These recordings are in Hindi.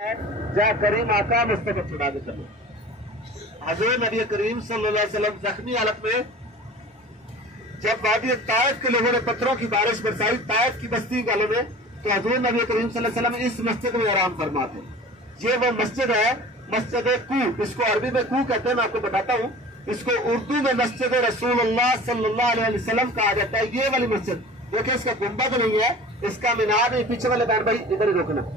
जा करीम आका मुस्तफा छुड़ा दे चलो। हज़रत नबी करीम सल्लल्लाहु अलैहि वसल्लम जख्मी हालत में जब वादी ताइफ के लोगों ने पत्थरों की बारिश बरसाई ताइफ की बस्ती वालों में, तो हज़रत नबी करीम सल्लल्लाहु अलैहि वसल्लम इस मस्जिद में आराम फरमाते। ये वो मस्जिद है, मस्जिद कू, इसको अरबी में कू कहते हैं, मैं आपको बताता हूँ। इसको उर्दू में मस्जिद रसूलुल्लाह सल्लल्लाहु अलैहि वसल्लम कहा जाता है। ये वाली मस्जिद देखिए, इसका गुंबद नहीं है, इसका मीनार नहीं। पीछे वाले बहन भाई इधर ही रोकना।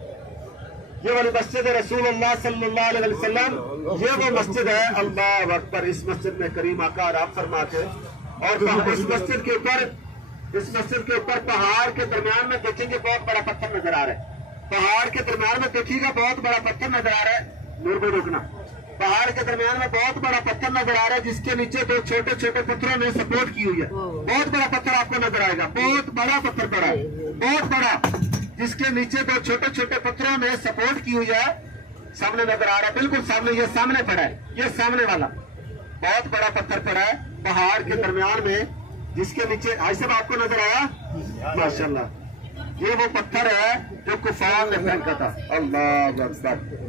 ये वाली मस्जिद रसूलुल्लाह सल्लल्लाहु अलैहि वसल्लम, ये वो मस्जिद है। अल्लाह अकबर। इस मस्जिद में करीम आका आराम फरमाते और इस मस्जिद के ऊपर पहाड़ के दरमियान में देखेंगे बहुत बड़ा पत्थर नजर आ रहा है। पहाड़ के दरमियान में देखिएगा बहुत बड़ा पत्थर नजर आ रहा है। नूर को रोकना। पहाड़ के दरमियान में बहुत बड़ा पत्थर नजर आ रहा है, जिसके नीचे दो छोटे छोटे पत्थरों ने सपोर्ट की हुई है। बहुत बड़ा पत्थर आपको नजर आएगा, बहुत बड़ा पत्थर पड़ा है, बहुत बड़ा, जिसके नीचे दो छोटे छोटे पत्थरों ने सपोर्ट की हुई है। सामने नजर आ रहा है, बिल्कुल सामने, ये सामने पड़ा है, ये सामने वाला बहुत बड़ा पत्थर पड़ा है पहाड़ के दरमियान में, जिसके नीचे ऐसे आपको नजर आया माशाल्लाह। ये वो पत्थर है जो कुफार ने फेंका था। अल्लाह अकबर।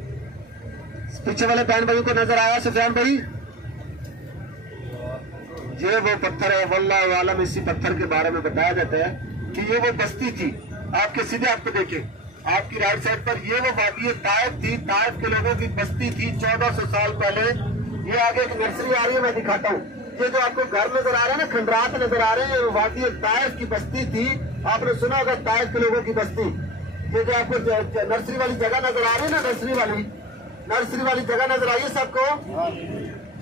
पीछे वाले बहन भाइयों को नजर आया सुफियान भाई? ये वो पत्थर है। वल्लाह आलम। इसी पत्थर के बारे में बताया जाता है कि ये वो बस्ती थी। आपके सीधे आपको देखे, आपकी राइट साइड पर ये वो वादी ताइफ थी। ताइफ के लोगों की बस्ती थी 1400 साल पहले। ये आगे एक नर्सरी आ रही है, मैं दिखाता हूँ। ये जो आपको घर नजर आ रहा है ना, खंडरात नजर आ रहे हैं, वादी ताइफ की बस्ती थी। आपने सुना होगा ताइफ के लोगों की बस्ती। ये जो आपको नर्सरी वाली जगह नजर आ रही है ना, नर्सरी वाली जगह नजर आई है सबको।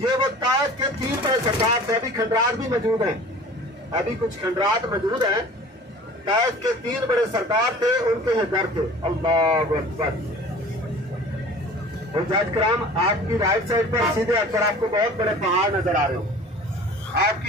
ये वो ताइफ के 3 बड़े सरदार थे। अभी खंडरात भी मौजूद है, अभी कुछ खंडरात मौजूद है। ताइफ के 3 बड़े सरदार थे, उनके ये घर थे। अल्लाह अकबर। और जज कराम, आपकी राइट साइड पर सीधे अक्सर आपको बहुत बड़े पहाड़ नजर आ रहे हो। आपकी